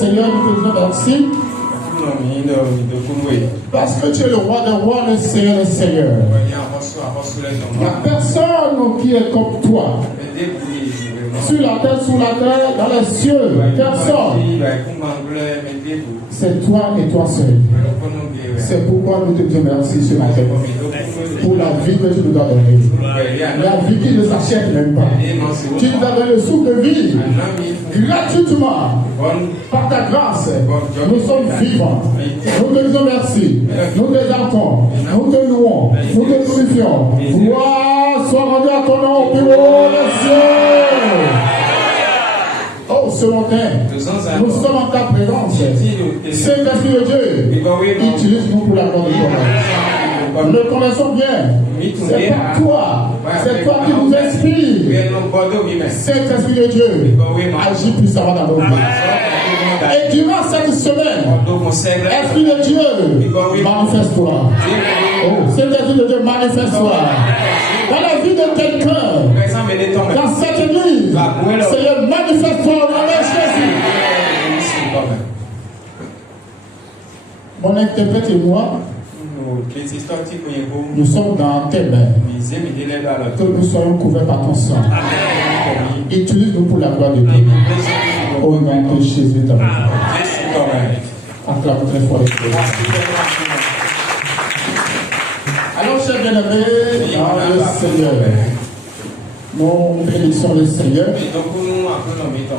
Seigneur, nous te disons merci. Parce que tu es le roi des rois, le Seigneur des seigneurs. Il n'y a personne qui est comme toi. Sur la terre, dans les cieux, personne. C'est toi et toi seul. C'est pourquoi nous te disons merci ce matin. Pour la vie que tu nous as donnée. La vie qui ne s'achète même pas. Tu nous as donné le souffle de vie. Gratuitement. Par ta grâce. Nous sommes vivants. Nous te disons merci. Nous t'exaltons. Nous te louons. Nous te glorifions. Gloire soit rendue à ton nom au plus haut des cieux. Oh, ce matin, nous sommes en ta présence. Saint-Esprit de Dieu, utilise-nous pour la gloire de ton nom. Nous le connaissons bien. C'est pas toi. C'est toi qui nous inspires. Saint-Esprit de Dieu, agis puissamment dans nos vies. Et durant cette semaine, Esprit de Dieu, manifeste-toi. Oh, Saint-Esprit de Dieu, manifeste-toi. Dans la vie de quelqu'un, dans cette église, Seigneur, manifeste-toi au nom de Jésus. Mon interprète et moi, nous sommes dans tes mains. Que nous soyons couverts par ton sang. Utilise-nous pour la gloire de Dieu. Au nom de Jésus. Acclame très fort. Alors, chers bien-aimés, dans le Seigneur, nous bénissons le Seigneur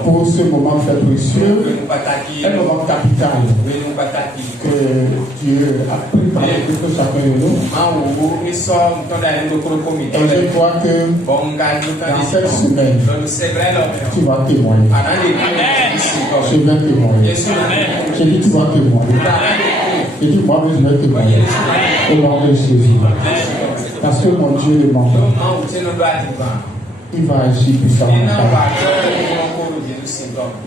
pour ce moment très précieux, un moment capital que Dieu a préparé pour chacun de nous. Et je crois que dans cette semaine, tu vas témoigner. Je vais témoigner. Je dis tu vas témoigner. Je dis moi-même je vais témoigner. Au nom de Jésus. Parce que mon Dieu est mort. Il va agir puissamment.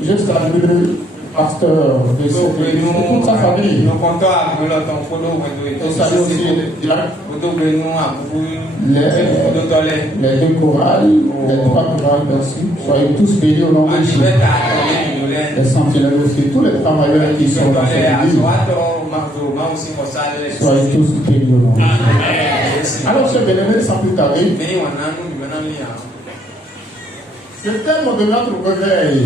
Je salue le pasteur de cette église et toute sa famille. Je salue aussi les deux chorales, les trois chorales, merci. Soyez tous bénis au nom de Jésus. Les sentinelles aussi, tous les travailleurs qui sont dans cette église. Soyez tous bénis au nom de Jésus. Alors, chers bien-aimés, sans plus tarder, le thème de notre réveil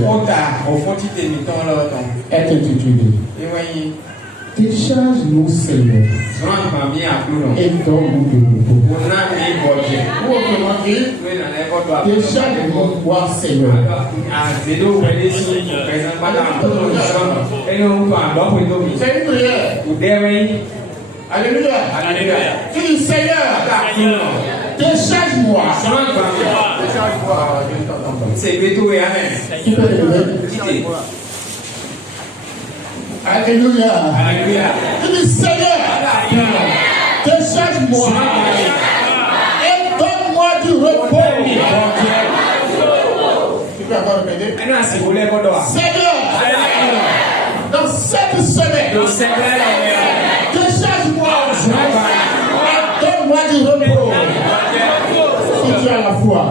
est intitulé Décharge-nous, Seigneur, et donne-nous de nouveau. Ou autrement dit, décharge-nous, toi, Seigneur. C'est une prière. Alléluia. Tu dis Seigneur, décharge-moi. C'est béto et amen. Alléluia. Tu dis Seigneur, décharge-moi et donne-moi du repos. Tu peux encore répéter? Seigneur, dans cette semaine, décharge-moi et donne-moi du repos. Si tu as la foi,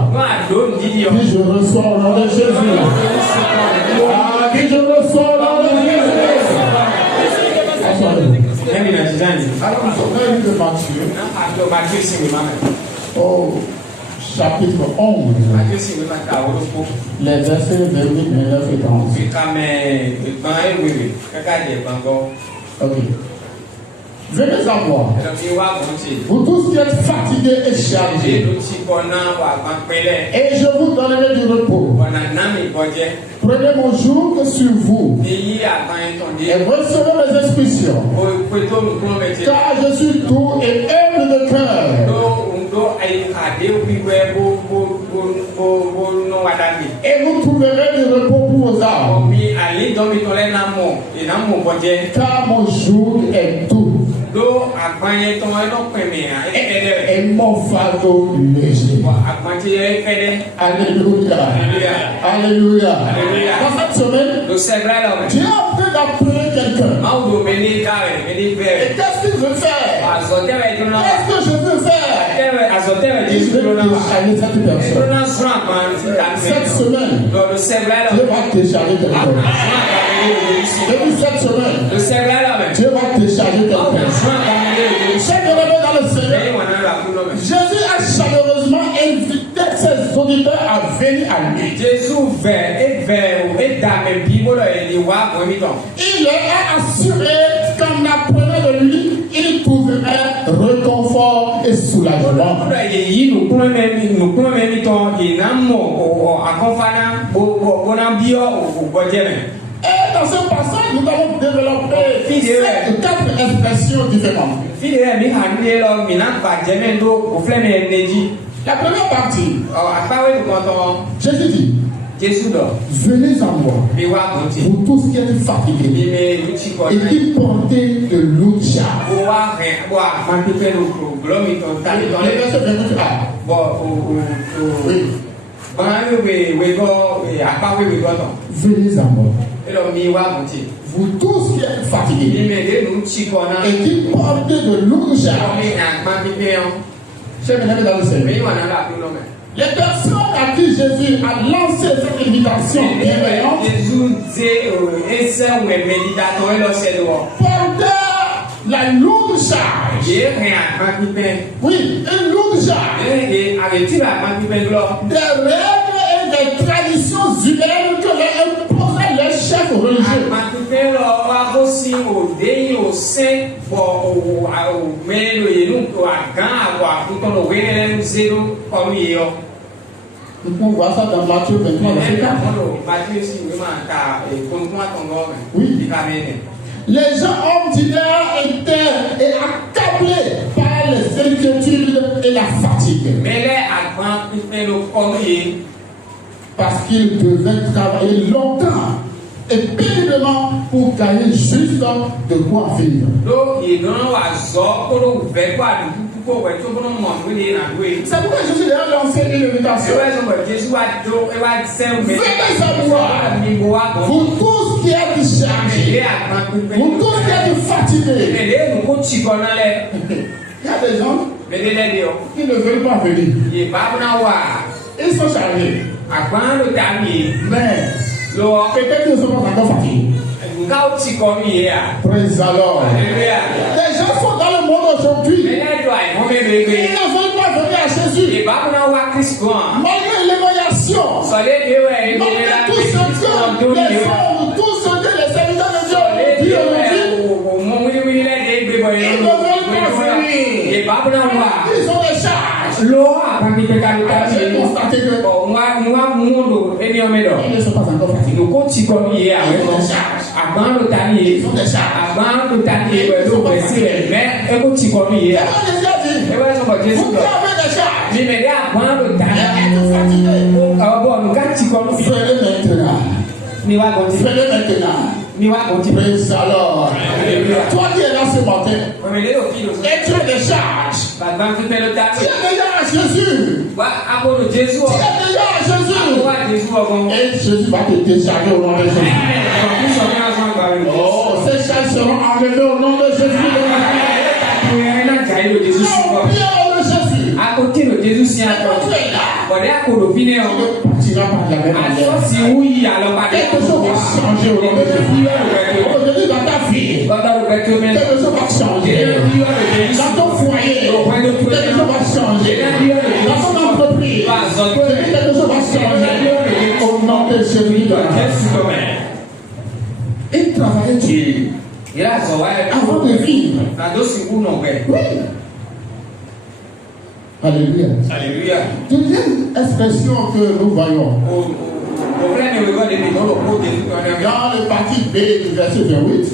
dis je reçois au nom de Jésus. Ah, dis je reçois au nom de Jésus. Alors nous sommes dans le livre de Matthieu. Au chapitre 11. Les versets 28, 29 et 30. Ok. Venez à moi. Vous tous qui êtes fatigués et chargés. Et je vous donnerai du repos. Prenez mon joug sur vous. Et recevez mes instructions. Car je suis doux et humble de cœur. Et vous trouverez du repos pour vos âmes. Car mon joug est doux. Et mon fardeau léger. Alléluia. Alléluia. Dans cette semaine, Dieu a pris d'appeler quelqu'un. Et qu'est-ce qu'il veut faire? Qu'est-ce que je veux faire? Il veut décharger cette personne. Cette semaine, Dieu va décharger quelqu'un. Et il est assuré qu'en apprenant de lui, il trouverait réconfort et soulagement. Et dans ce passage, nous allons développer 4 expressions différentes. La première partie, Jésus dit, venez en moi, vous tous qui êtes fatigués et qui portez de lourdes charges. Venez en moi, vous tous qui êtes fatigués et qui portez de lourdes charges. Les personnes à qui Jésus a lancé cette invitation bienveillante portaient la lourde charge. Oui, une lourde charge. Des règles et des traditions humaines que les imposaient les chefs religieux. Nous pouvons voir ça dans Matthieu 23, verset 4. Oui. Les gens ordinaires étaient accablés par les inquiétudes et la fatigue. Parce qu'ils devaient travailler longtemps et péniblement pour gagner juste de quoi vivre. C'est pourquoi Jésus a lancé une invitation. Venez à moi, vous tous qui êtes chargés, vous tous qui êtes fatigués. Il y a des gens qui ne veulent pas venir. Ils sont chargés. Mais peut-être qu'ils ne sont pas encore fatigués. Praise the Lord. Les gens sont dans le monde aujourd'hui. Ils ne veulent pas venir à Jésus. Malgré l'évaluation, malgré tout ce que les hommes, tout ce que les serviteurs de Dieu ont dit aujourd'hui, ils ne veulent pas venir. Ils ont des charges. J'ai constaté que ils ne sont pas encore fatigués. Ils ont des charges. Ils ont des charges. Praise the Lord. Toi qui es là ce matin, et tu as des charges. Tu es déjà à Jésus. Tu es déjà à Jésus. Et Jésus va te décharger au nom de Jésus. Oh, ces charges seront enlevées au nom de Jésus. À côté de Jésus, si tu es là, tu ne partiras pas de la même manière. Quelque chose va changer au nom de Jésus. Aujourd'hui, dans ta vie, quelque chose va changer. Dans ton foyer, quelque chose va changer. Dans ton entreprise, quelque chose va changer. Au nom de Jésus. Et travailler avant de vivre. Oui. Alléluia. Alléluia. Deuxième expression que nous voyons dans le partie B du verset 28.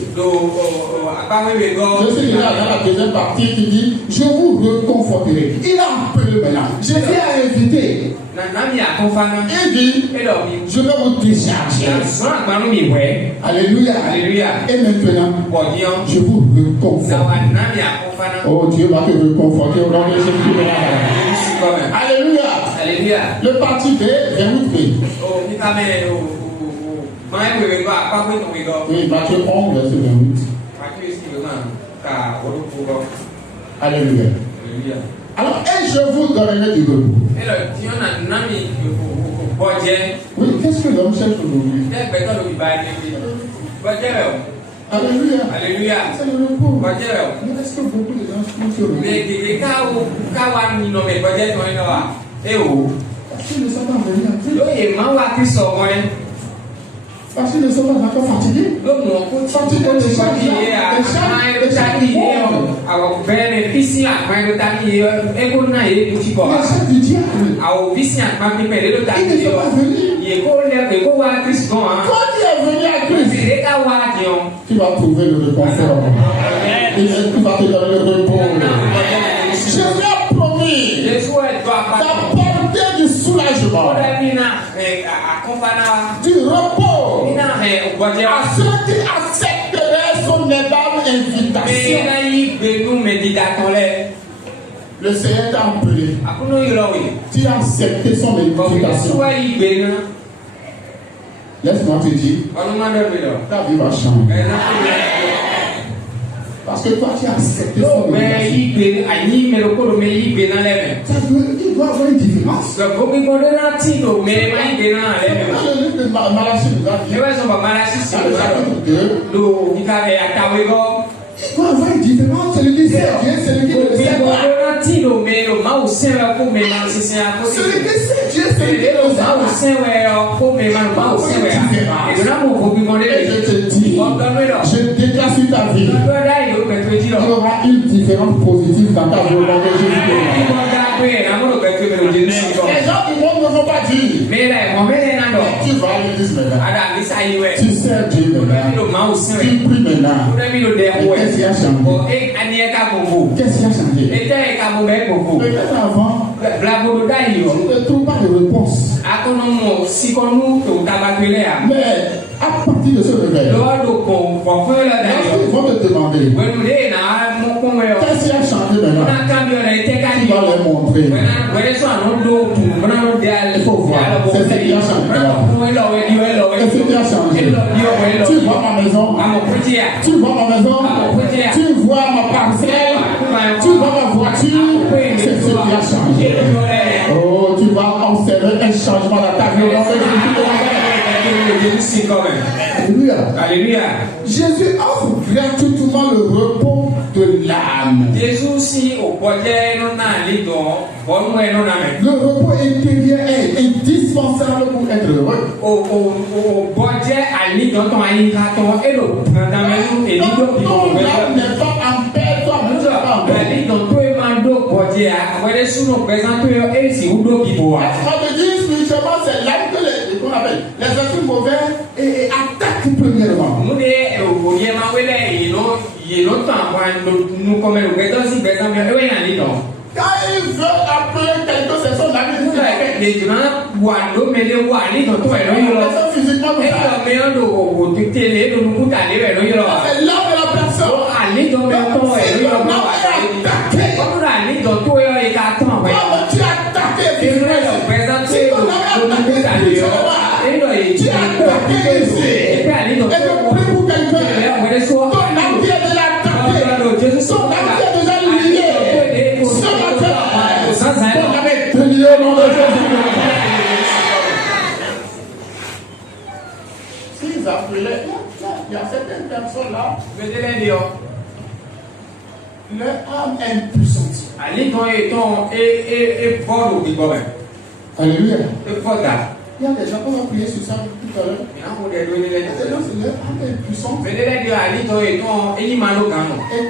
Je suis déjà dans la deuxième partie qui dit je vous reconforterai. Il a appelé maintenant. Jésus a invité. Il dit je vais vous décharger. Alléluia. Alléluia. Et maintenant je vous reconforte. Oh, Dieu va te reconforter au nom de Jésus. Alléluia. Alléluia. Le parti B, 28B. Oui, Matthieu 11, verset 28. Alléluia. Alors, et je vous donnerai du repos. Oui, qu'est-ce que l'homme cherche aujourd'hui? Alléluia. Alléluia. C'est le repos. Mais est-ce que beaucoup de gens sont sur le repos? Parce qu'ils ne sont pas venus à Dieu. Parce qu'ils ne sont pas encore fatigués. Fatigués de chaque du diable. Ils ne sont pas venus. Quand tu es venu à Christ, tu vas trouver le réconfort. Tu vas te donner le repos. Jésus a promis d'apporter du soulagement, du repos à ceux qui accepteraient son énorme invitation. Le Seigneur t'a appelé. Tu as accepté son invitation. Laisse-moi te dire, ta vie va changer. Parce que toi, tu as accepté son invitation. Ça il doit avoir une différence. Malachie nous a dit, il doit avoir une différence. Celui qui sait Dieu, celui qui ne sait pas. Celui qui sait Dieu, celui qui ne sait pas. Et je te dis, je déclare sur ta vie, il y aura une différence positive dans ta vie au nom de Jésus. Les gens du monde ne vont pas dire, tu vas à l'église maintenant, tu sers Dieu maintenant, tu pries maintenant. Qu'est-ce qui a changé? Qu'est-ce qui a changé? Peut-être avant, tu ne trouves pas de réponse. Mais à partir de ce réveil, lorsqu'ils vont te demander qu'est-ce qui a changé maintenant, tu vas leur montrer. Il faut voir, c'est ce qui a changé. C'est ce qui a changé. Tu vois ma maison, tu vois ma maison, tu vois ma parcelle, tu vois ma voiture, c'est ce qui a changé. Oh, tu vas observer un changement dans ta vie. Alléluia. Alléluia. Jésus offre gratuitement le repos de l'âme. Le repos intérieur est indispensable pour être heureux. Ton âme n'est pas en paix, toi, tu n'es pas en paix. Spirituellement, c'est là que les esprits mauvais attaquent premièrement. Quand ils veulent appeler quelqu'un, c'est son ami. C'est l'homme de la personne. Tu as attaqué. Tu as attaqué ici. Et je prie pour quelqu'un. Ton âme qui est déjà attaquée. Son âme qui est déjà liée. Ce matin, ton âme est liée au nom de Jésus. S'ils appelaient, il y a certaines personnes là. Leur âme est impuissante. Alléluia. Il y a des gens qui vont prier sur ça tout à l'heure. Leur âme est puissante. Et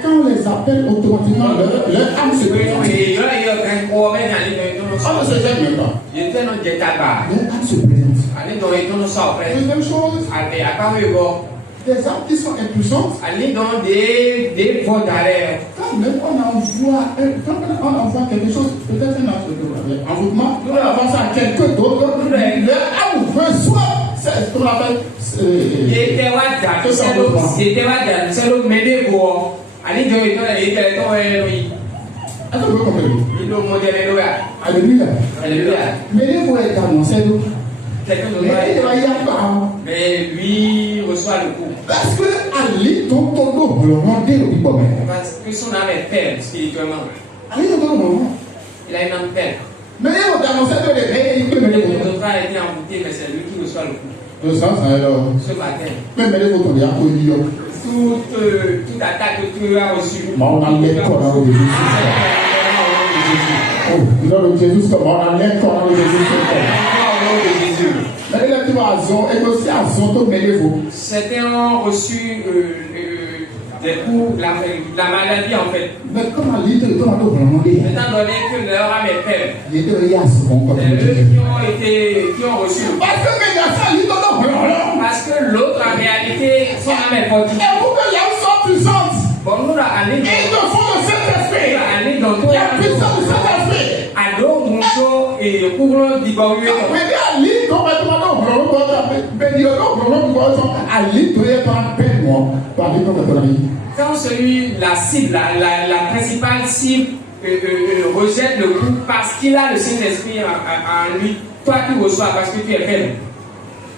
quand on les appelle automatiquement, leur âme se présente. On ne se jette même pas. Leur âme se présente. Deuxième chose, des âmes qui sont impuissantes. Quand même on envoie quelque chose, peut-être un envoûtement, on envoie ça à quelqu'un d'autre, leur âme reçoit, c'est ce qu'on appelle. Alléluia. Mais il faut être annoncé. Mais lui reçoit le coup. Parce que Ali ton le rendez le bibomé. Parce que son âme est faible spirituellement. Ali ton il a une âme faible. Mais on t'a annoncé de l'éveil, il peut mener votre frère a été embouté, mais c'est lui qui reçoit le coup. Le sens alors. Ce matin. Mais les autres bien connus. Toute attaque que tu as reçue. On a les corps dans le Jésus. Oh, dans le Jésus, comment on a les corps dans le Jésus. nom de Jésus. Certains ont reçu des coups, la maladie en fait. Étant donné que leur âme est faible, c'est eux qui ont reçu. Parce que l'autre en réalité, son âme est forte. Bon, nous allons aller dans tout et couvrons d'Ibaoué. Quand celui, la cible, la principale cible rejette le coup parce qu'il a le Saint-Esprit en lui, toi tu reçois parce que tu es faible.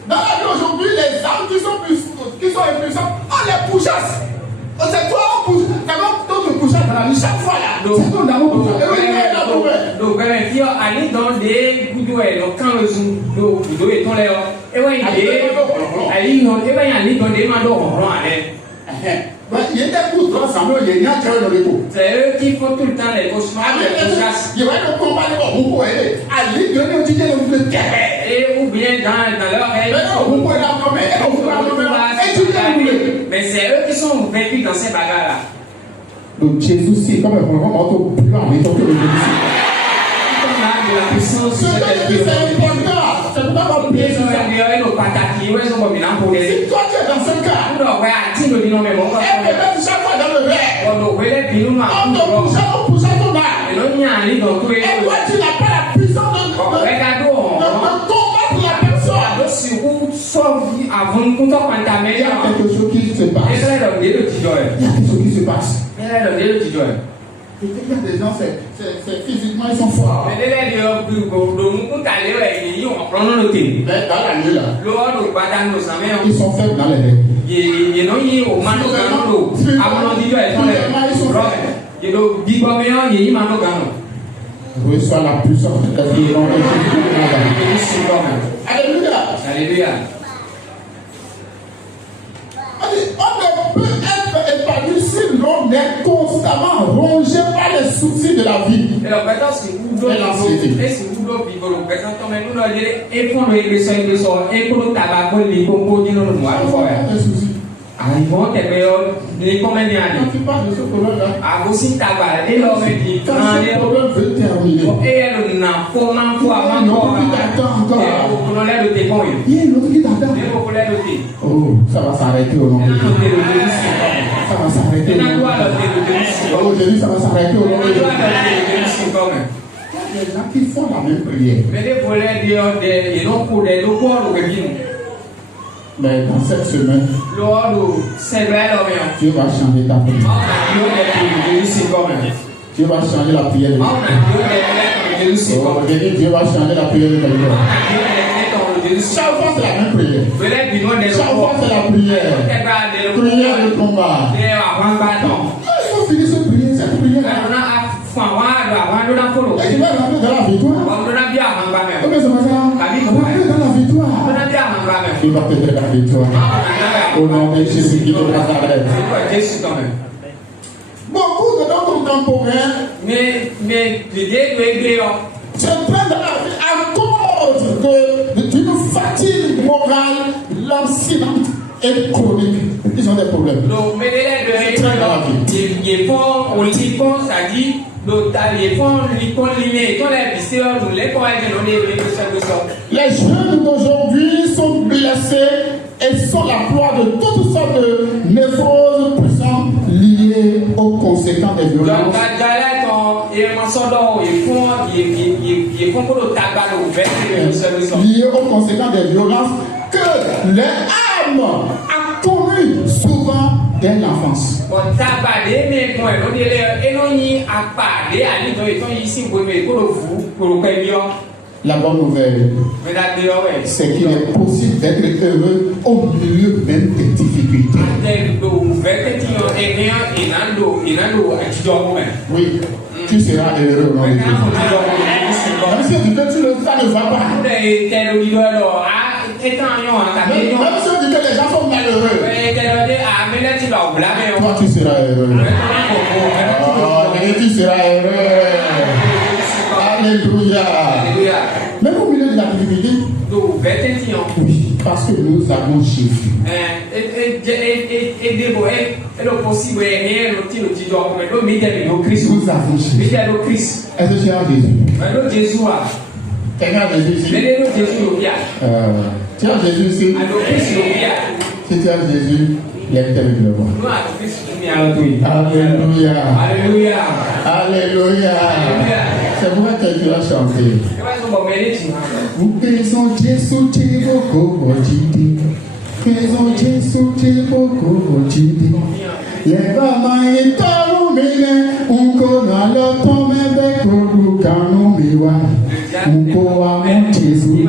Dans la vie aujourd'hui, les âmes qui sont impuissantes, on les poussasses. C'est toi, on pousse. D'abord, d'autres poussasses dans la vie, chaque fois là. C'est toi, d'abord, donc, il y a allé dans des goudouets, donc quand le zoom, le goudou est tombé, et ouais, il y a dans des mandos ronrons. C'est eux qui font tout le temps les cauchemars, les poussasses. Et ou bien dans leur rêve. Mais c'est eux qui sont vaincus dans ces bagarres-là. Donc Jésus, c'est comme un moment plus grand, mais donc le la puissance, c'est important. C'est pas comme si toi tu es dans ce cas, et peut-être chaque fois dans le verre, on te pousse ton âme. Et toi tu n'as pas la puissance de combattre la personne. Il y a quelque chose qui se passe. Il y a quelque chose qui se passe. Il y a des gens, c'est physiquement, ils sont forts. Mais dans la nuit là, ils sont faibles dans les règles. Reçois la puissance de Dieu. Alléluia. Alléluia. On ne peut être épanoui si l'on est constamment rongé par les soucis de la vie. Et l'anxiété. Arrivons, les comédiens. Quand tu parles de ce problème-là, si tabac, et l'homme dit, quand ce problème veut terminer, et elle n'a pas encore. Il y a une autre qui t'attend. Oh, ça va s'arrêter au nom de Jésus. Ça va s'arrêter au nom de Jésus. Oh, Jésus, ça va s'arrêter au nom de Jésus. Il y a des gens qui font la même prière. Mais dans cette semaine, Dieu va changer ta prière. Dieu va changer la prière de quelqu'un. Dieu va changer la prière de quelqu'un. Chaque fois c'est la même prière. Chaque fois c'est la prière. Prière de combat. Il faut finir cette prière. Cette prière. Et tu vas rentrer dans la victoire. Ok, c'est pas ça. Rentrer dans la victoire. Il va te donner la victoire. Au nom de Jésus qui nous Nazareth. Beaucoup de nos contemporains se prennent dans la vie à cause d'une fatigue morale lancinante et chronique. Ils ont des problèmes. Les jeunes d'aujourd'hui sont blessés et sont la proie de toutes sortes de névroses puissantes liées aux conséquences des violences. Liées aux conséquences des violences que les âmes ont commues souvent dès l'enfance. La bonne nouvelle, c'est qu'il est possible d'être heureux au milieu même des difficultés. Oui, tu seras heureux. Même si tu dis que ça ne va pas. Même si tu dis que les gens sont malheureux. Toi, tu seras heureux. Tu seras heureux. Alléluia. Même au milieu de la difficulté, Oui, parce que nous avons Jésus. Nous avons Jésus. Est-ce que tu as Jésus? Quelqu'un a Jésus ici? Tu as Jésus ici? Si tu as Jésus, lève-toi. Alléluia. Alléluia. Alléluia. C'est pourquoi tu as chanté. Nous faisons Jésus, faisons Jésus, les mamans et tout mine, on connaît le temps même avec le canon miwa. On connaît Jésus,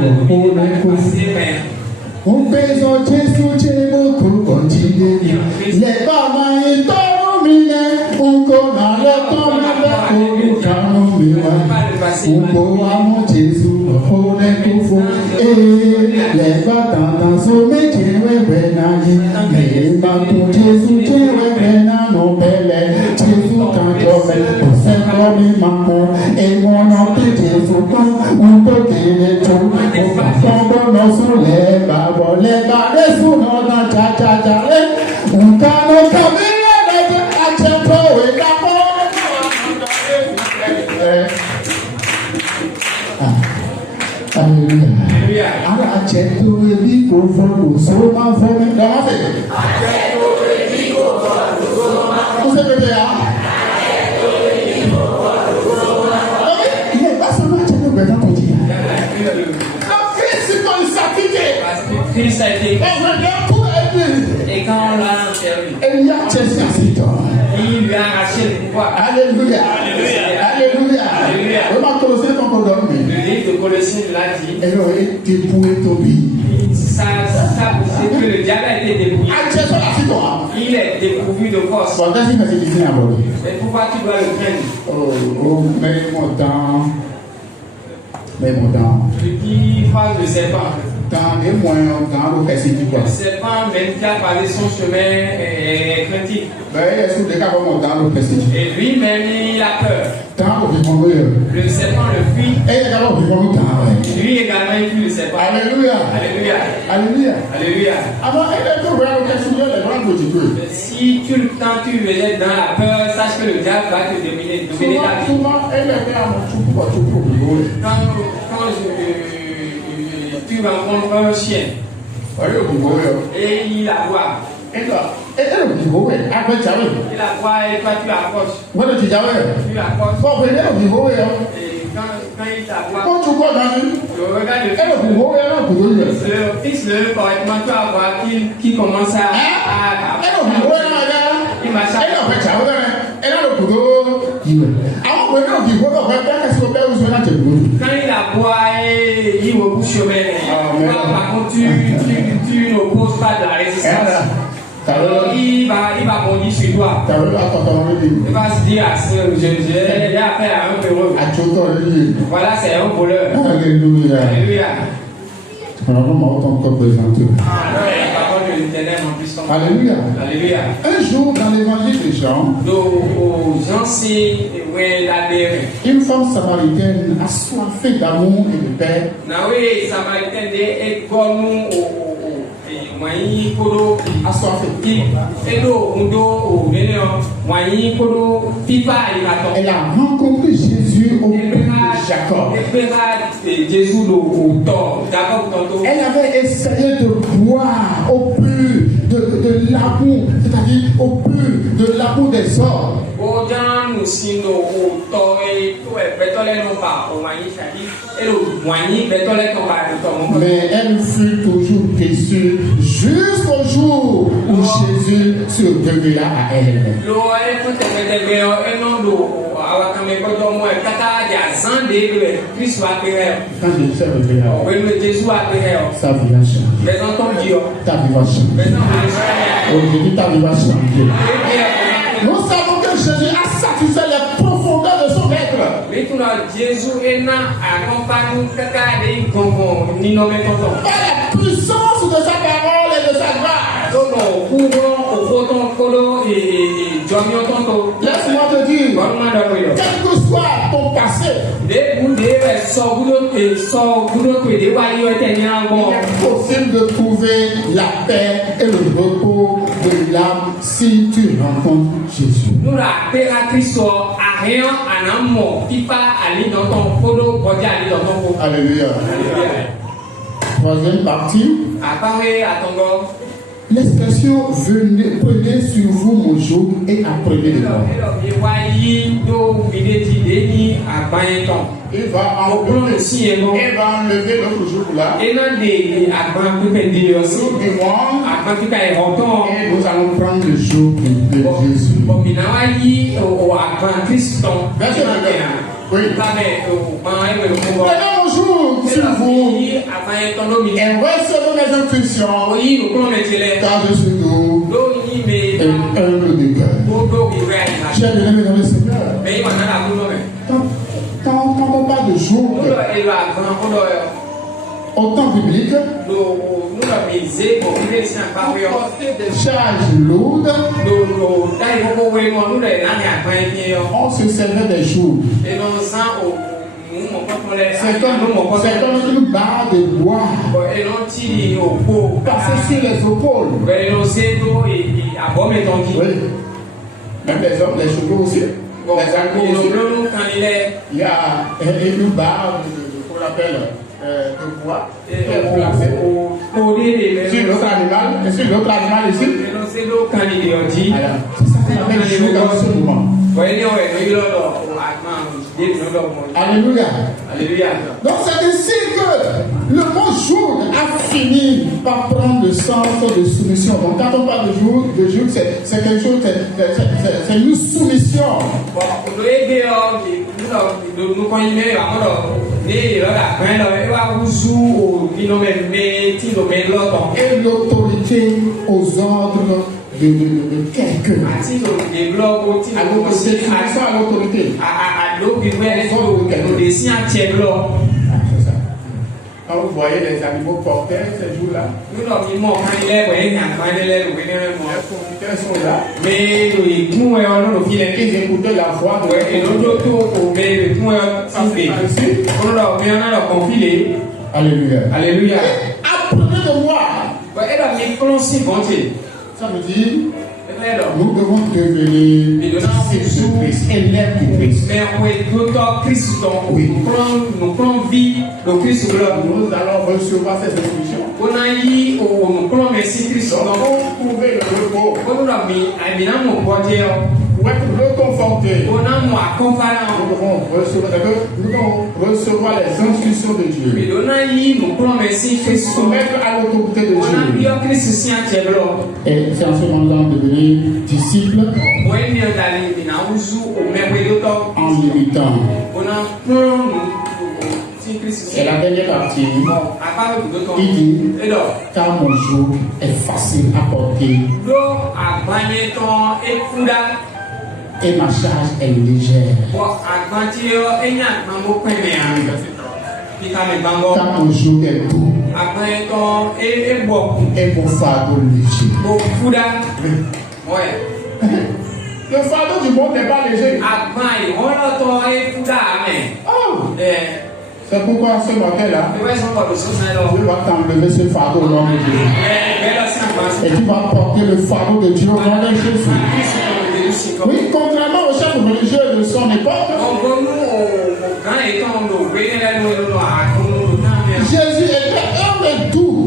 on faisons Jésus, les mamans et tout mine, on connaît le temps même avec le canon miwa. On connaît Jésus, on est les battants dans son métier, mais battons Jésus, non belle, Jésus quand c'est comme maman, et mon nom de Jésus, on peut gagner tout, on va tomber dans son lait, les barres sous nos tcha, on canne caméra, à Tchépo et Alléluia. Alors, accetto e dico volo, soma fome. Vous savez bien? Il n'est pas seulement accetto per tanto dire. Christ a été. Et quand on l'a enterré, il lui a arraché le pouvoir. Alléluia. Alléluia. Alléluia. Le livre de Colossiens l'a dit. Ça c'est que le diable a été dépouillé. Il est dépourvu de force. Mais pourquoi tu dois le prendre? Mais mon temps. Qui parle de serpent. Le serpent, même qui a parlé son chemin, est craintif. Et lui-même, il a peur. Le serpent le fuit. Lui également, il fuit le serpent. Alléluia. Alléluia. Alléluia. Alléluia. Si quand tu es dans la peur, sache que le diable va te dominer ta vie. Quand tu rencontres un chien et il aboie. Il aboie et toi tu approches. Tu approches. Et quand il t'aboie, tu regardes le fils correctement, tu vas voir qu'il commence à il marche. Quand il aboie et il rebouche chemin, par contre tu n'opposes pas de la résistance. Il va bondir sur toi. Il va se dire, j'ai affaire à un peureux. Voilà, c'est un voleur. Alléluia. Alléluia. Alléluia. Alléluia. Un jour dans l'évangile de Jean, une femme samaritaine assoiffée d'amour et de paix elle a rencontré Jésus au puits de Jacob. Elle avait essayé de boire au puits de l'amour, c'est-à-dire au puits de l'amour des hommes. Mais elle fut toujours déçue jusqu'au jour où Jésus se révéla à elle. Quand Jésus s'est révélé à elle, sa vie a changé. Ta vie va changer. Aujourd'hui, ta vie va changer. Nous savons que Jésus a satisfait les profondeurs de son être. Par la puissance de sa parole et de sa grâce. Laisse-moi te dire, quel que soit ton passé, possible de trouver la paix et le repos de l'âme si tu rencontres Jésus. Alléluia. Troisième partie. L'expression venez, prenez sur vous mon joug et apprenez de moi. Il va enlever l'autre joug là. Et nous allons prendre le joug de Jésus. Verset 21. Oui. Prenez mon joug sur vous et recevez mes instructions, car je suis doux et humble de cœur. J'ai bien aimé dans le Seigneur. Quand on parle de joug, au temps biblique, des charges lourdes, on se servait des jours. C'est comme une barre de bois passée sur les épaules. Oui. Même les hommes, les chevaux aussi. Les animaux aussi. Il y a une barre qu'on appelle de bois qui est placée sur l'autre animal et sur l'autre animal ici. Alors, c'est ça qu'on appelle le joug dans ce moment. Alléluia. Alléluia. Donc c'est ici que le mot joug a fini par prendre le sens de soumission. Donc quand on parle de joug, c'est quelque chose, c'est une soumission. Et l'autorité aux ordres de quelqu'un. À l'autorité. Quand vous voyez les animaux portés ces jours-là, ils sont là. Ils écoutaient la voix de Alléluia. Alléluia. Apprenez de moi. Ça veut dire nous devons devenir disciples de Christ, élèves de Christ. Oui. Nous allons recevoir cette instruction. Donc, pour trouver le repos, pour être reconforté, nous devons recevoir les instructions de Dieu. Se soumettre à l'autorité de Dieu. Et c'est en ce moment-là de devenir disciple en limitant. Et la dernière partie, il dit, car mon joug est facile à porter et ma charge est légère. Car mon joug est doux et mon fardeau léger. Le fardeau du monde n'est pas léger. Oh. C'est pourquoi ce matin-là, Dieu va t'enlever ce fardeau au nom de Jésus. Et tu vas porter le fardeau de Dieu au nom de Jésus. Oui, contrairement aux chefs religieux de son époque, Jésus était homme et doux.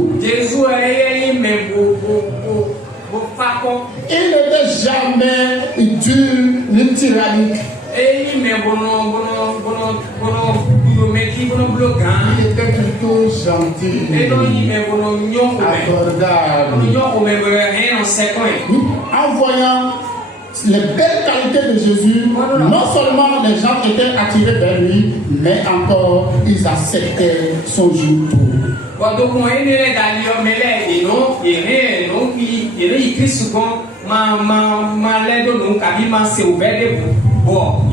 Il n'était jamais dur ni tyrannique. Il était plutôt gentil, abordable. En voyant les belles qualités de Jésus, non seulement les gens étaient attirés vers lui, mais encore ils acceptaient son joug tout.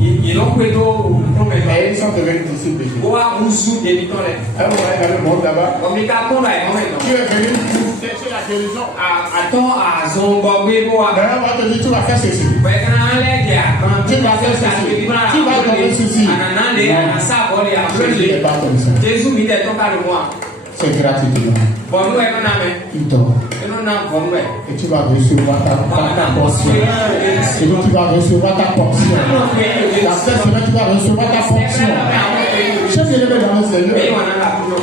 Ils sont devenus disciples de Jésus. Alors, on va dans le monde là-bas. Tu es venu pour chercher la guérison. Maintenant, on va te dire, tu vas faire ceci. Tu vas faire ceci. Tu vas donner ceci. Jésus n'est pas comme ça. C'est gratuit. Il dort. Et tu vas recevoir ta portion. Et tu vas recevoir ta portion. La cette semaine, tu vas recevoir ta portion. Je suis élevé dans le Seigneur.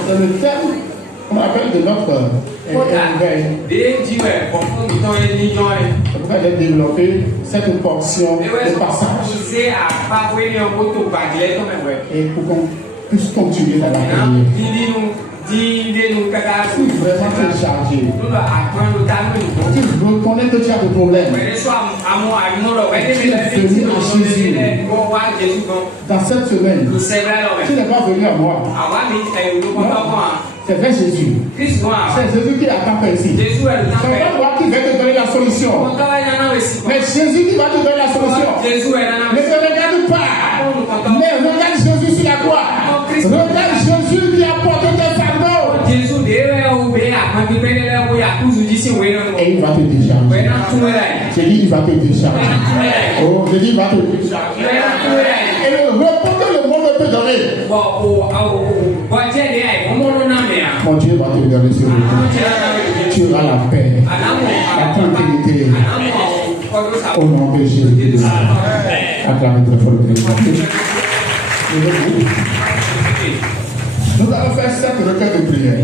C'est le thème qu'on appelle de notre éveil. Vous allez développer cette portion de passage. Et pour qu'on puisse continuer dans la prière. Vraiment te charger. Tu reconnais que tu as des problèmes. Tu es venu à Jésus. Dans cette semaine, tu n'es pas venu à moi. C'est vers Jésus. C'est Jésus qui attend ici. C'est pas moi qui vais te donner la solution. Mais Jésus qui va te donner la solution. Ne te regarde pas. Mais regarde Jésus sur la croix. Regarde Jésus qui a porté tes fardeaux. Et il va te décharger. J'ai dit il va te décharger. Oh, j'ai dit il va te décharger. Et le repos que le monde peut donner, mon Dieu va te donner ce repos. Tu auras la paix, la tranquillité. Au nom de Jésus. Acclamez très fort le Nous allons faire 7 requêtes de prière.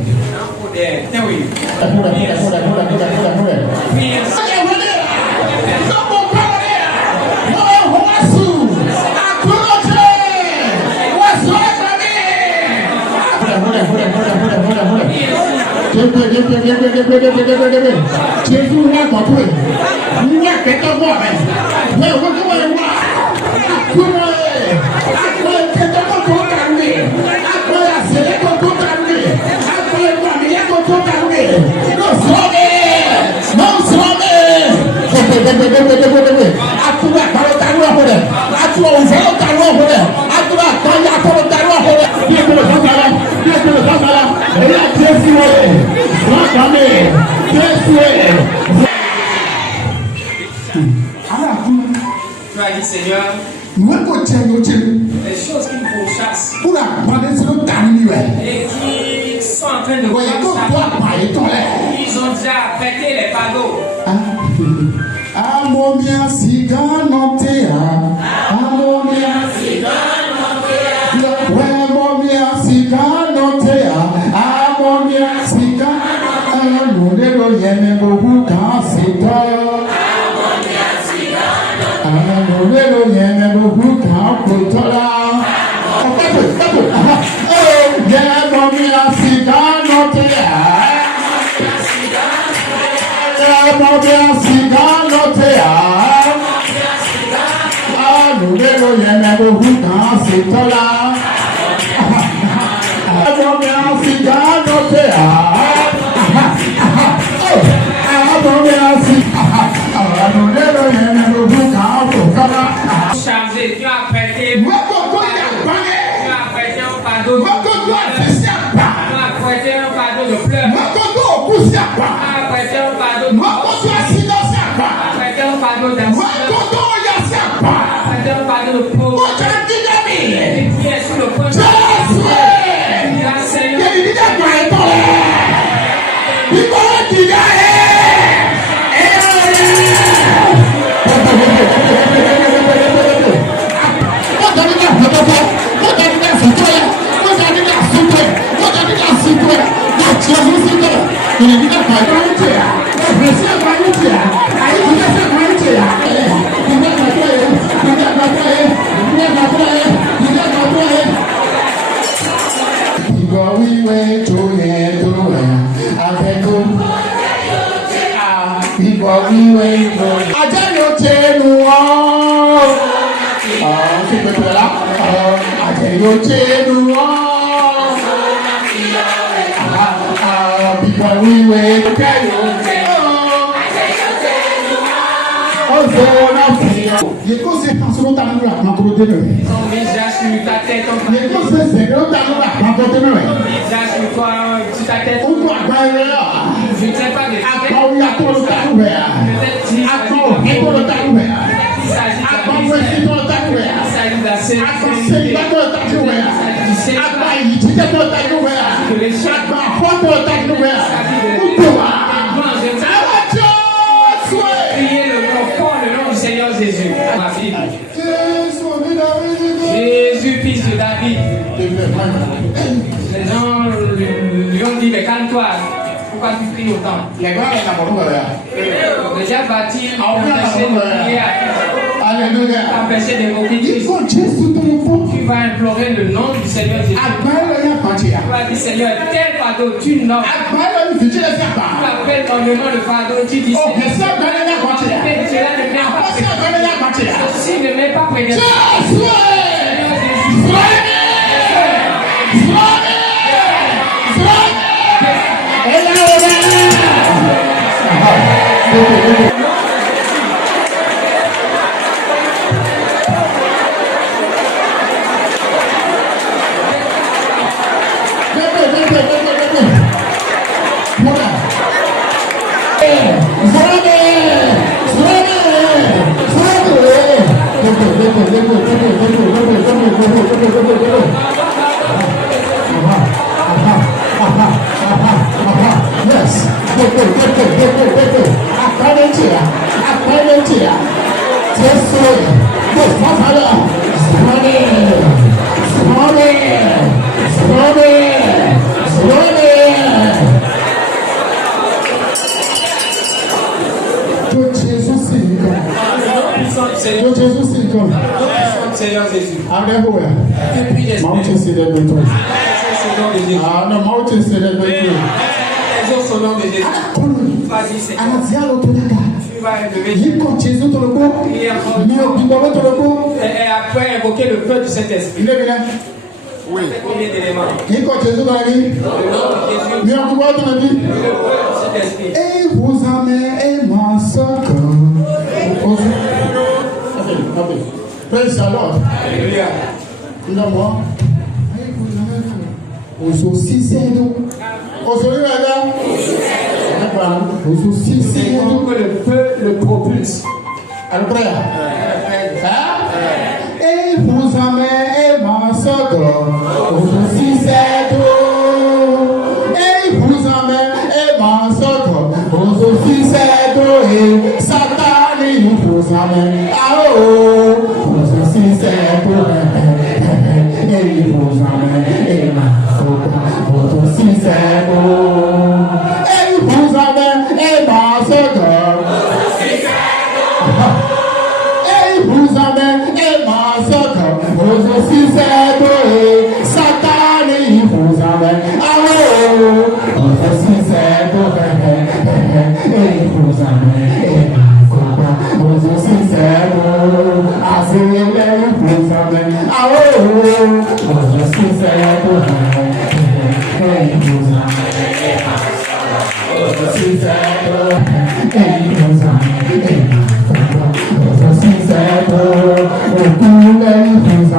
Seigneur, les choses qui nous pourchassent et qui sont en train de ils ont déjà pété les panneaux. Amomia siganotea, amomia siganotea, amomia siganotea, amomia siganotea, nudelo yeme bobu kasita, amomia siganotea, nudelo yeme bobu kakutola, amomia siganotea. Amomia siganotea, nudelo yeme bobu kasitola, amomia siganotea. Chargé, tu as prêté. Tu as prêté un fardeau. Tu as prêté un fardeau de pleurs. Tu as prêté un fardeau de mort. Tu as prêté un fardeau d'amour. Tu as prêté un fardeau de pauvre. Et qui est sur le point de Jésus Jésus, fils de David. Les gens lui ont dit, mais calme-toi, pourquoi tu cries autant? Déjà bâti, empêché de prier, empêché d'évoquer Christ. Tu vas implorer le nom du Seigneur Jésus. Tu vas dire, Seigneur, tel fardeau, tu nommes. Tu appelles ton nom le fardeau, tu dis, Seigneur, cela ne vient pas près. Ceci ne m'est pas près de toi. Et après invoquer le feu du Saint-Esprit. Oui. Combien d'éléments? Qui compte Jésus dans la vie? Mais on voit dans la vie. Et vous amènez mon socle. Praise the Lord. Alléluia. Non, aux aussi c'est nous. C'est pour que le feu le propulse. Alors, et vous amènez mon socle. Aussi c'est nous. Et vous amènez mon socle. Aussi c'est nous. Et Satan, il vous amène. Aussi c'est nous. Et il vous amène. Et ma socle. Aussi c'est nous. Et il vous amène. Et ma socle. Vous amène et ma socle, vous aussi c'est doué. Satan, il vous amène. Vous aussi c'est doué. Et il vous amène et ma socle, vous aussi c'est doué. Assez il vous amène. Vous aussi c'est doué. Et il vous amène et ma socle, vous aussi c'est doué. Et il vous amène et ma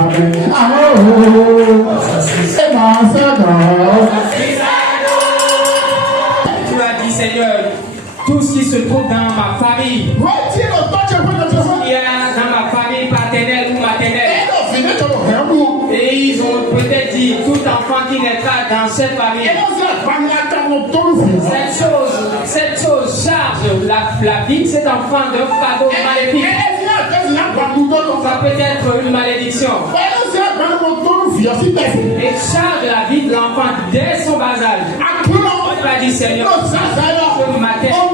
tu as dit, Seigneur, tout ce qui se trouve dans ma famille, il y a dans ma famille paternelle ou maternelle, et ils ont peut-être dit, tout enfant qui naîtra dans cette famille, cette chose charge la vie de cet enfant d'un fardeau maléfique. Ça peut être une malédiction. Et charge la vie de l'enfant dès son bas âge. On va dire, Seigneur, je m'attends.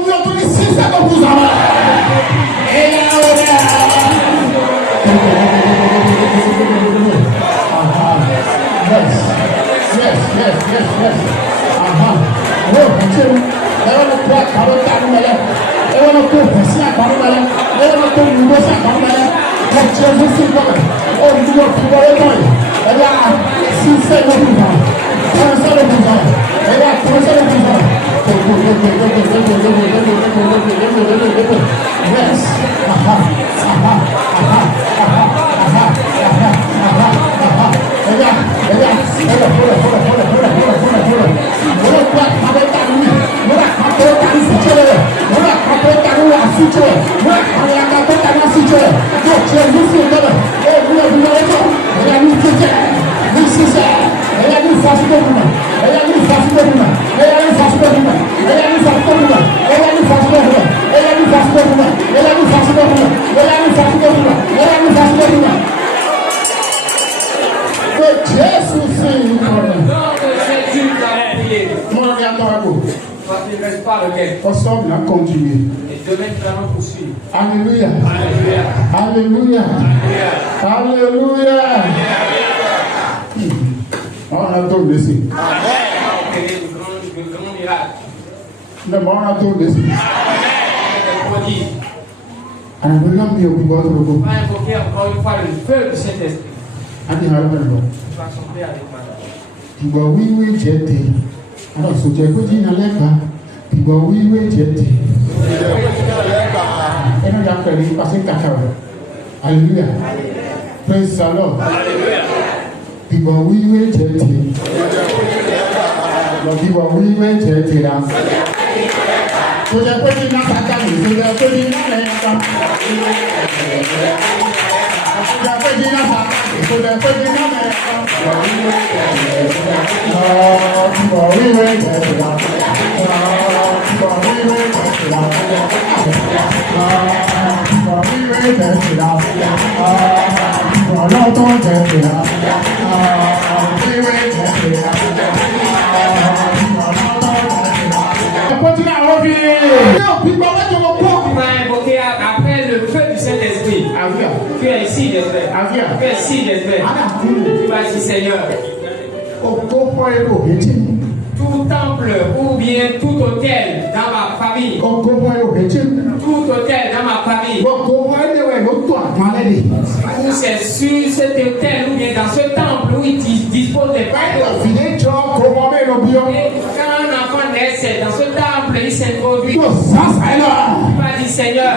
Ensemble, on a continué. Et demain, nous allons poursuivre. Alléluia. Alléluia. Alléluia. Alléluia. On a tout laissé. Le grand miracle. On a tout laissé. On va invoquer encore une fois le feu du Saint-Esprit. On va chanter avec madame. Alors, ce que vous dites dans les bas, puis bon, oui, j'étais. Et nous avons passé cacao. Alléluia. Praise the Lord. Alléluia. Puis bon, oui, j'étais. Puis bon, oui, j'étais là. Vous avez pas dit dans sa carte, vous avez pas dit dans la carte. Vous avez pas dit dans sa carte, vous avez pas dit dans la carte. Oui, j'étais là. Après le feu du Saint-Esprit. Tu es ici, j'espère. Tu es ici, j'espère. Tu vas dire, Seigneur, tout temple ou bien tout hôtel dans ma famille, tout hôtel dans ma famille, ou c'est sur cet hôtel ou bien dans ce temple où il dispose des pailles. Et quand un enfant naît, c'est dans ce temple, il s'introduit. Tu vas dire, Seigneur,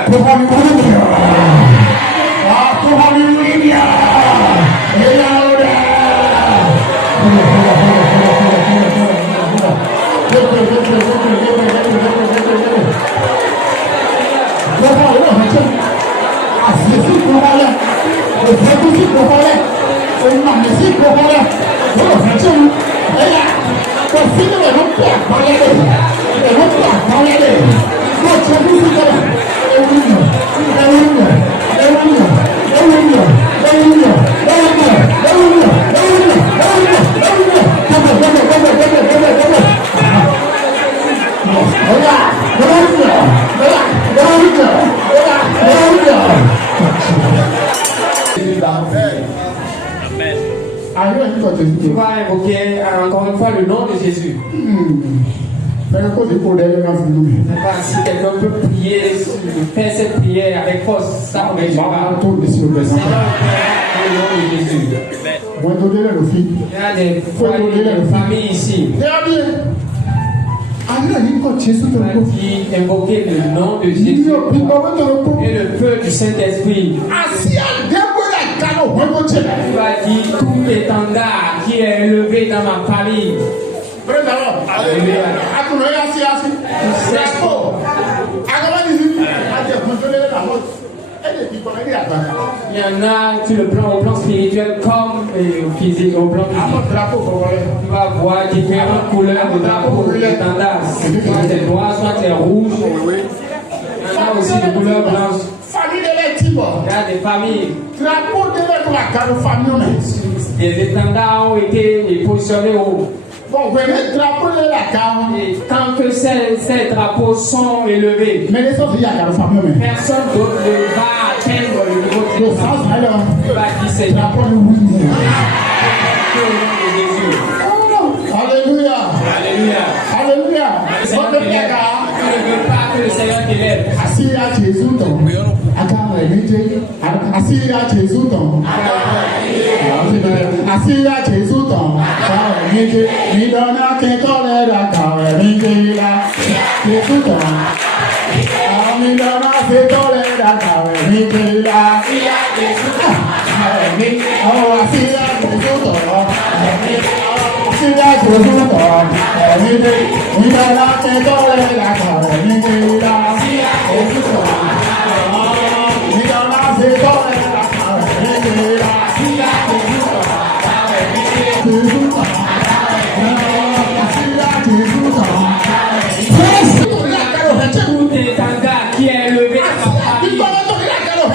tu vas invoquer encore une fois le nom de Jésus. Si quelqu'un peut prier, faire cette prière avec force, ça on va le nom de Jésus. Il y a des familles ici. Invoquer le nom de Jésus et le feu du Saint-Esprit. Tu vas dire tout étendard qui est élevé dans ma famille. Alléluia. Il y en a sur le plan, au plan spirituel comme au physique, au plan physique. Tu vas voir différentes couleurs de drapeaux étendards. Soit c'est noir, soit c'est rouge. Il y en a aussi de couleurs blanches. Il y a des familles. Des étendards ont été positionnés au. Et tant que ces drapeaux sont élevés, personne d'autre ne va atteindre le niveau de l'étendard. Tu vas dire Seigneur. Alléluia. Alléluia. Alléluia. Tu ne veux pas que le Seigneur t'élève. Assis à Jésus, Tout étendard qui est élevé dans ma famille,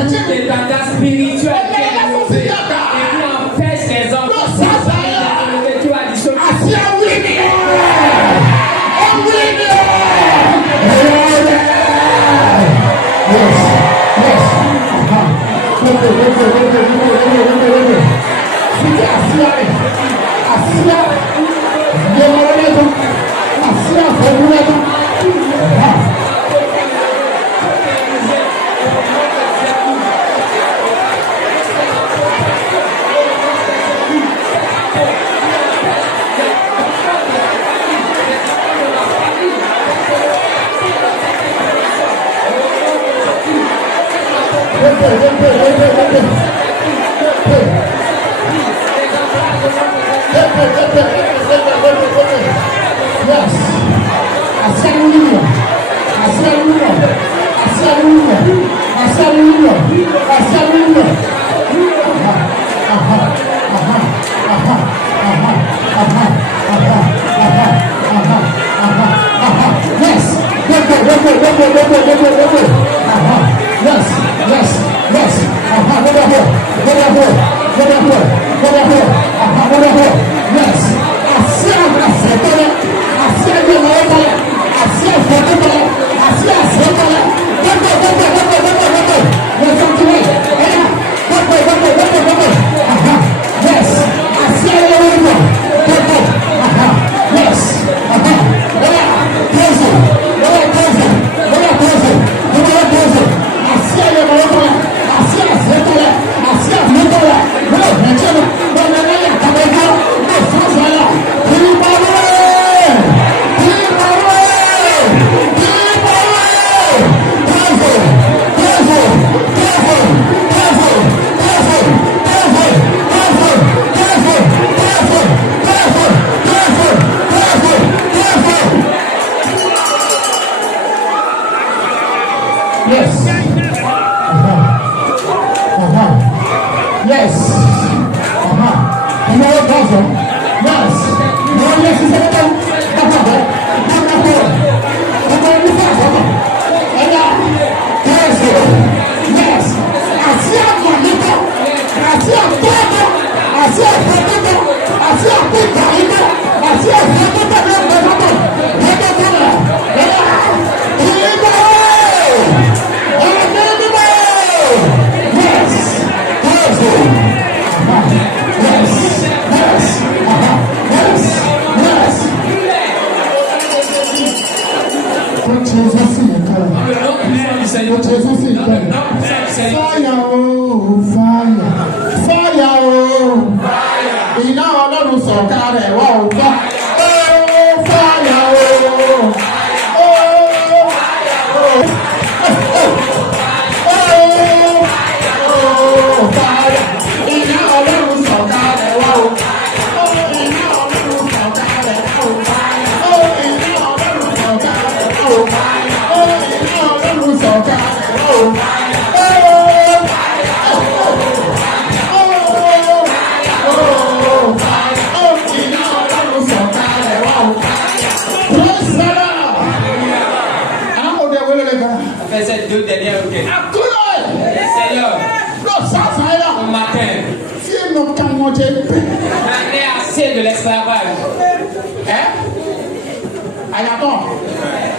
tout étendard spirituel qui est élevé, et qui empêche les enfants que tu as dit.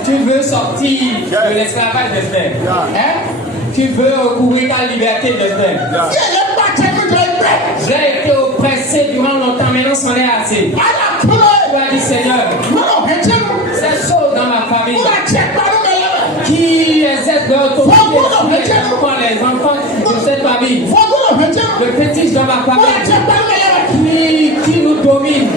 Tu veux sortir de l'esclavage d'Esther. Tu veux recouvrir ta liberté d'Esther. J'ai été oppressé durant longtemps, maintenant c'en est assez. Tu as dit Seigneur, ces choses dans ma famille qui exercent leur autorité les enfants de cette famille, le fétiche dans ma famille qui nous domine.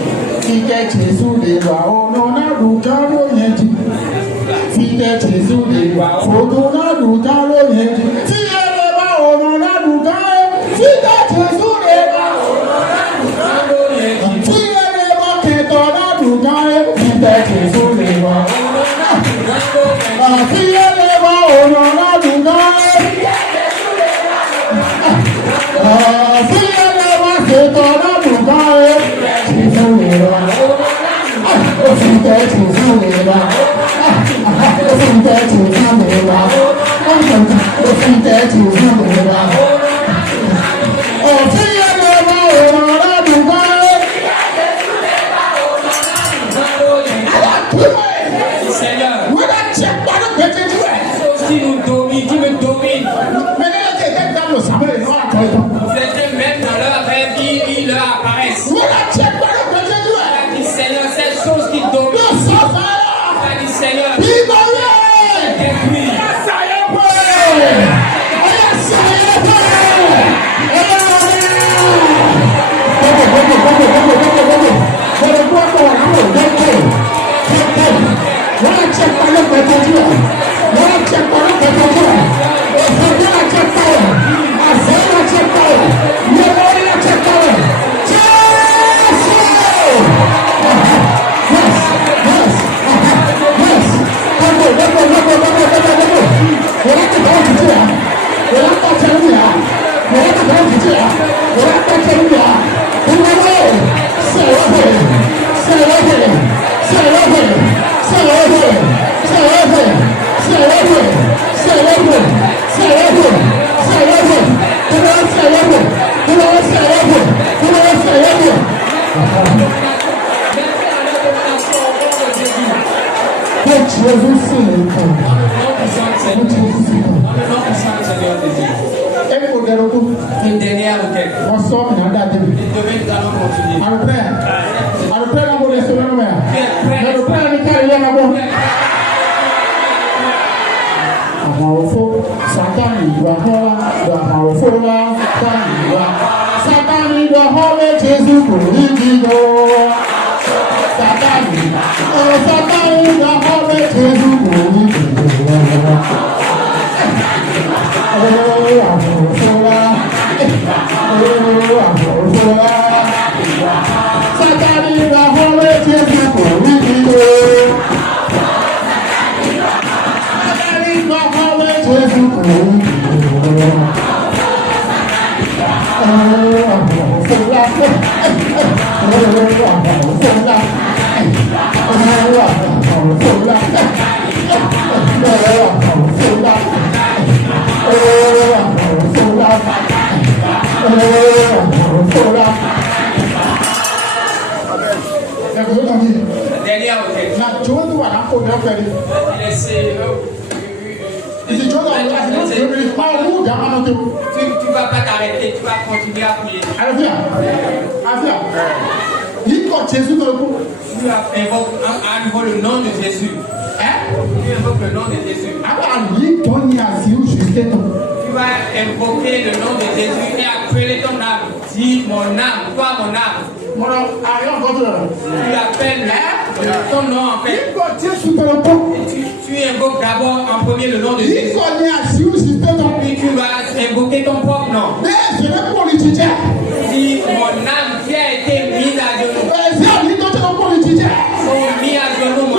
Seigneur, qui me domine, Une dernière requête. Tu vas pas t'arrêter, tu vas continuer à prier. Tu invoques à nouveau le nom de Jésus. Tu invoques le nom de Jésus. Tu vas invoquer le nom de Jésus et appeler ton âme. Dis mon âme, toi mon âme. Tu appelles ton nom en fait. Tu invoques d'abord en premier le nom de Jésus. Puis tu vas invoquer ton propre nom. Dis mon âme qui a été mise à genoux. Mis à genoux.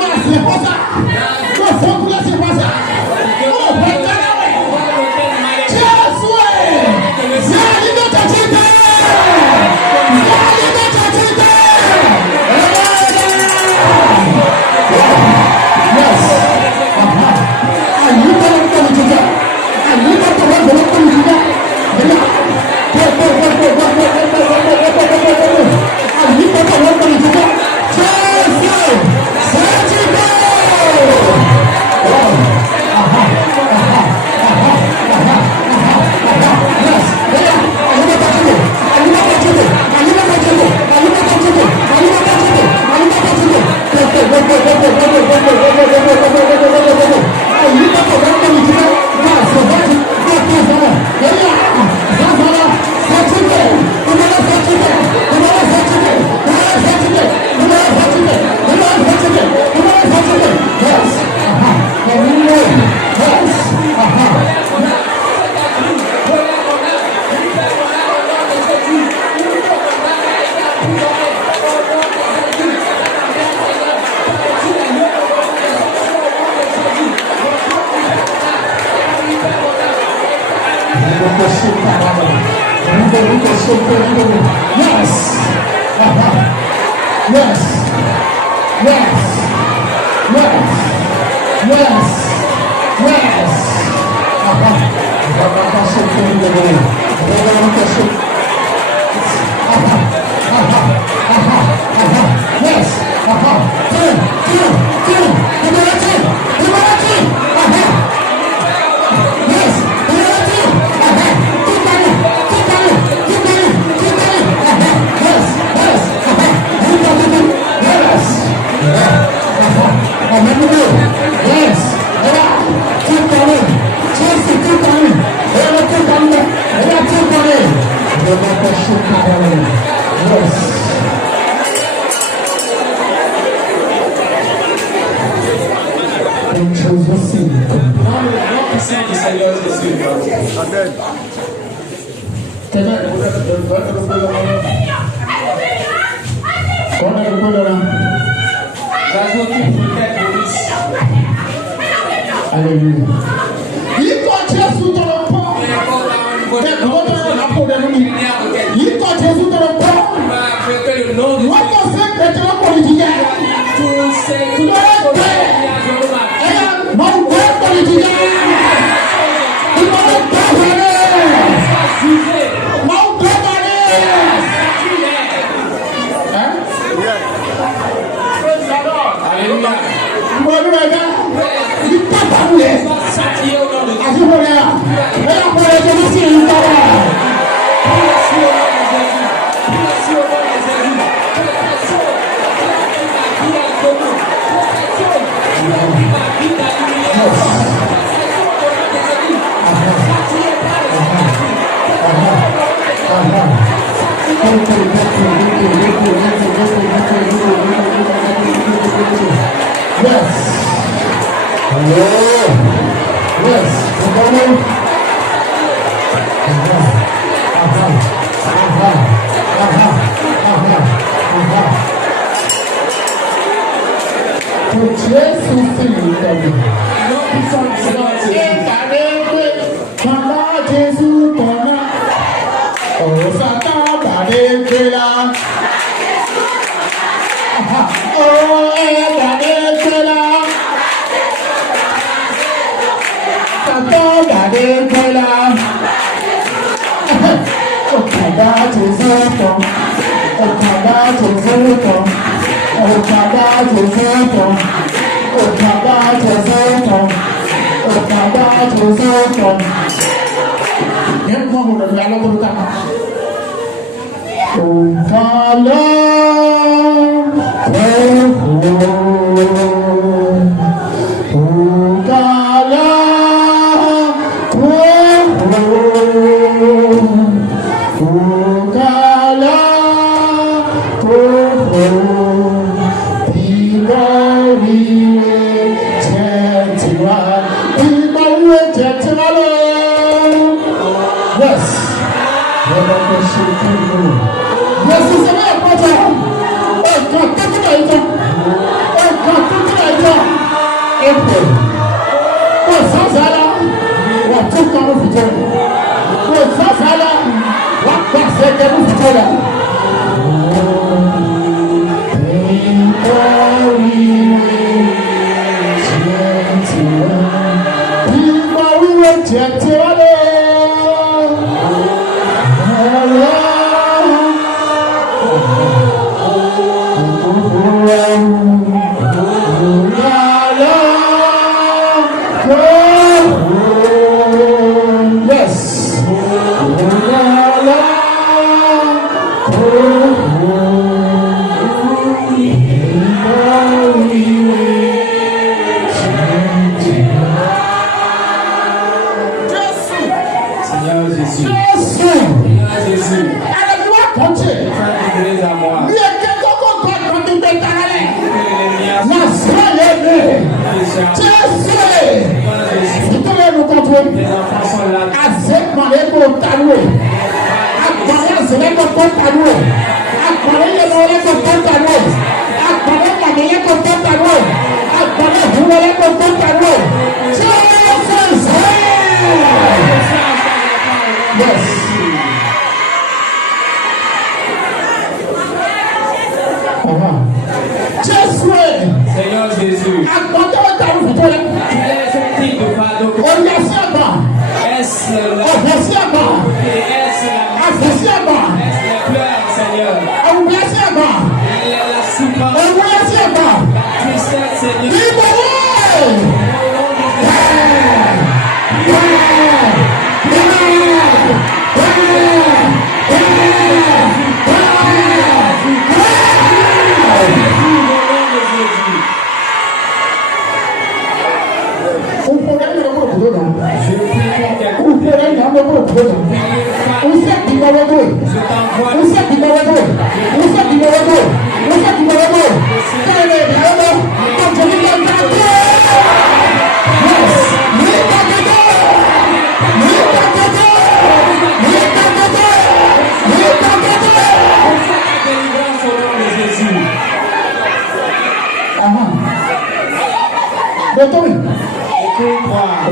Betul.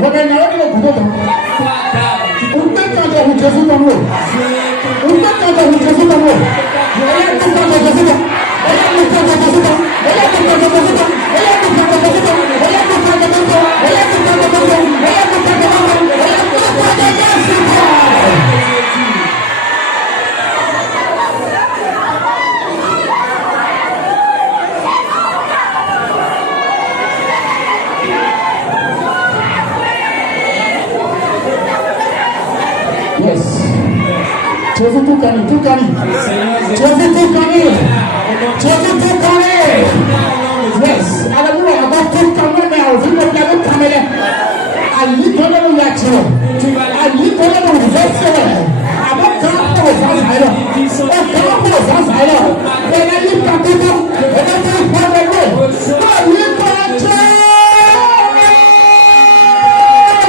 Bagaimana dia buat tu? Untuk Jésus dans l'eau. Vous êtes contre Jésus dans l'eau. Jésus tout gagné, tout gagné. Jésus tout gagné. Jésus tout gagné. Yes. Alléluia. On va tout gagner, mais on veut le gagner comme elle est. Ali connaît le nature. Ali connaît le verset. Avant quand on va faire, on quand on va faire. Et là il va tout faire. Et là il va faire le. Ali connaît.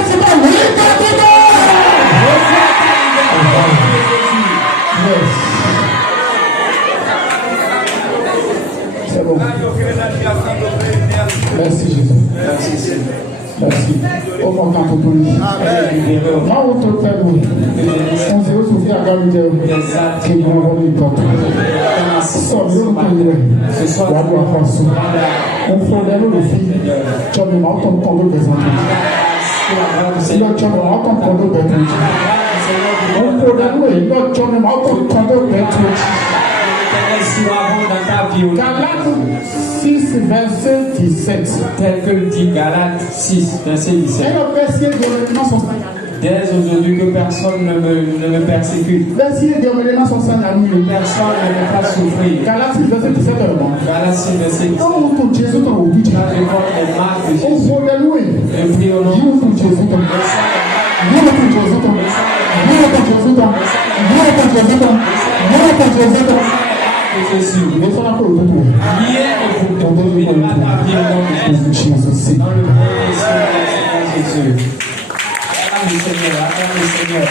C'est pas lui qui a tout fait. C'est bon. Merci Jésus. Merci. Au moment pour lui. Moi, on te fait louer. On se retrouve à Galilée. Qui nous envoie une porte. Ce soir, on fait le fil. Tu as même entendu qu'on veut présenter. Tu as même entendu qu'on veut présenter. On peut l'avouer, notre Dieu même entendu qu'on veut présenter. Galates 6, verset 17. Tel que dit Galates 6, verset 17. Et le verset de l'élément sont dès aujourd'hui que personne ne me persécute. Verset de l'élément sont sans amour. Personne ne me fasse souffrir. Galates 6, verset 17. Galates 6, verset 17. Oh, ton Jésus, ton obéi. On peut l'allouer. Et prie au nom de Jésus, ton Jésus, mais ça n'a pas le retour. Ton Dieu est le retour. Jésus. Acclame le Seigneur, acclame le Seigneur.